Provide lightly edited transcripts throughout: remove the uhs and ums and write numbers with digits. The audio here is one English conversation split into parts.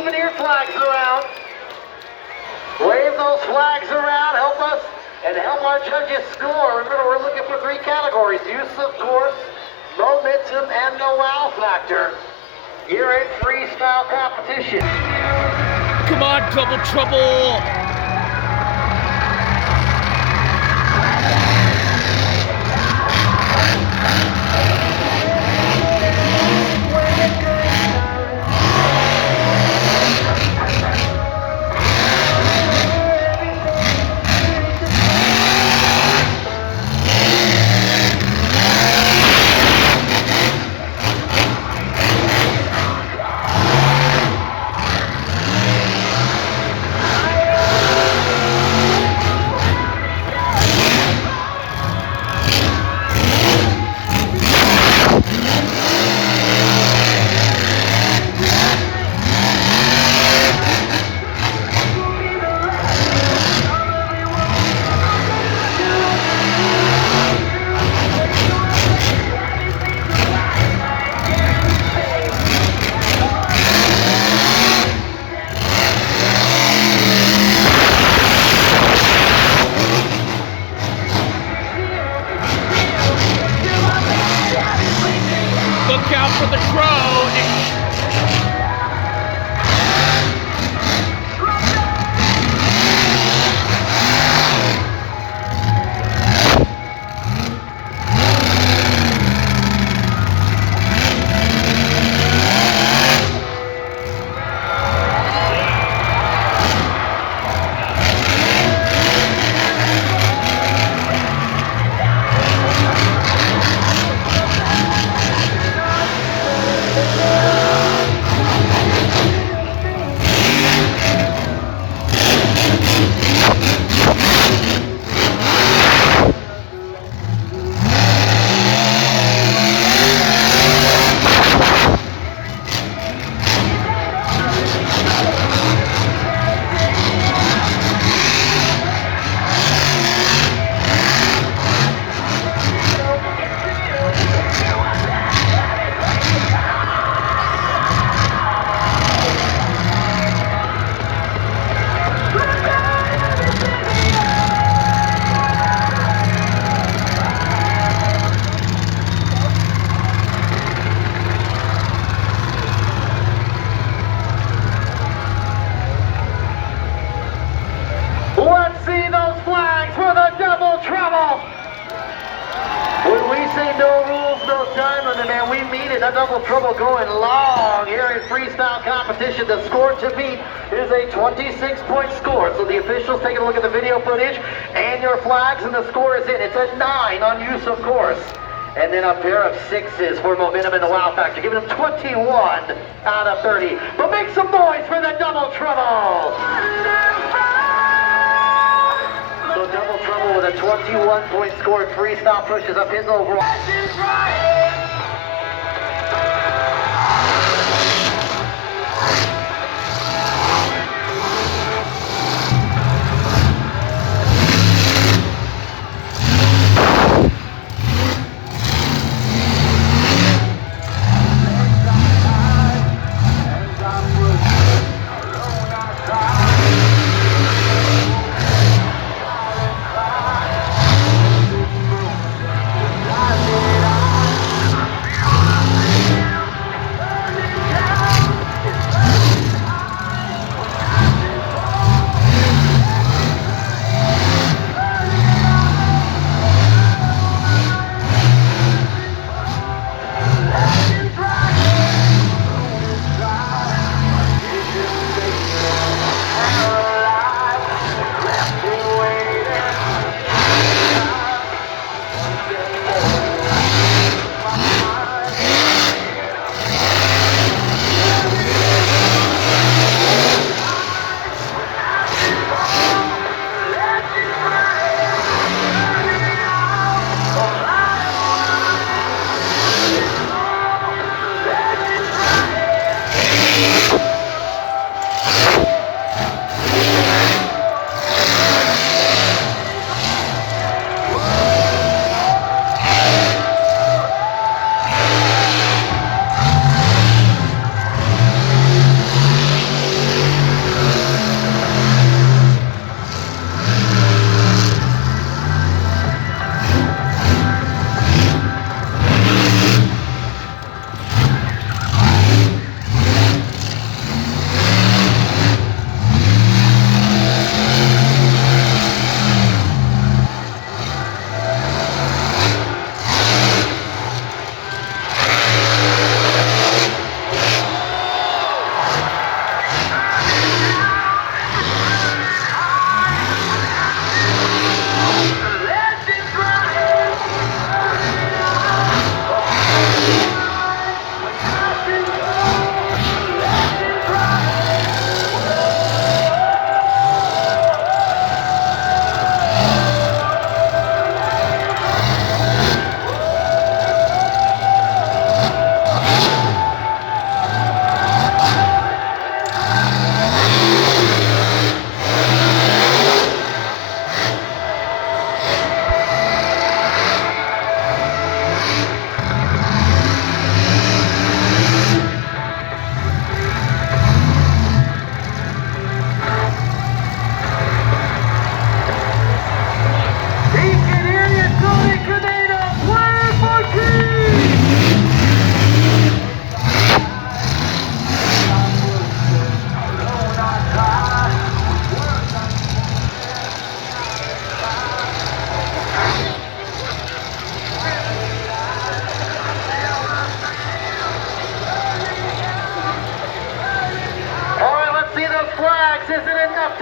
souvenir flags around. Wave those flags around, help us, and help our judges score. Remember, we're looking for 3 categories: use of course, momentum, and the wow factor. Here in freestyle competition. Come on, Double Trouble! Look out for the crow! Let's see those flags for the double trouble. When we say no rules, no time limit, man, we mean it. That double trouble going long here in freestyle competition. The score to beat is a 26-point score. So the officials taking a look at the video footage and your flags, and the score is in. It's a 9 on use of course. And then a pair of 6s for momentum and the wow factor, giving them 21 out of 30. But make some noise for the double trouble. So double trouble with a 21-point score. Freestyle pushes up his overall.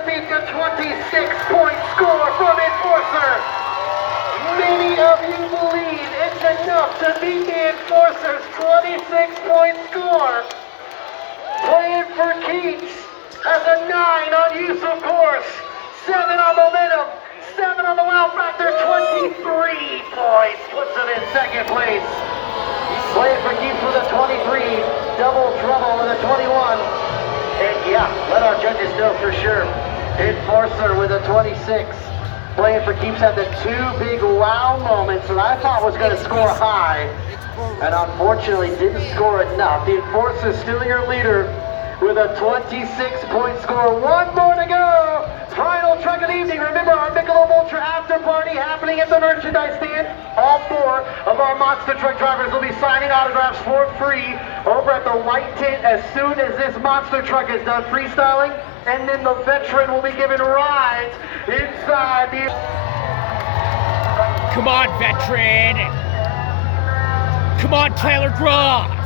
to beat the 26-point score from Enforcer. Many of you believe it's enough to beat the Enforcer's 26-point score. Playing for keeps has a 9 on use of course, 7 on momentum, 7 on the wow factor, 23 points, puts him in second place. Playing for keeps with a 23, double trouble with a 21. And yeah, let our judges know for sure. Enforcer with a 26. Playing for keeps had the 2 big wow moments that I thought was going to score high. And unfortunately didn't score enough. The Enforcer still your leader with a 26-point score. One more to go. Final truck of the evening. Remember our Michelob Ultra after party happening at the merchandise stand. All 4 of our monster truck drivers will be signing autographs for free over at the white tent as soon as this monster truck is done freestyling. And then the veteran will be given rides inside the... Come on, veteran. Come on, Taylor Groff.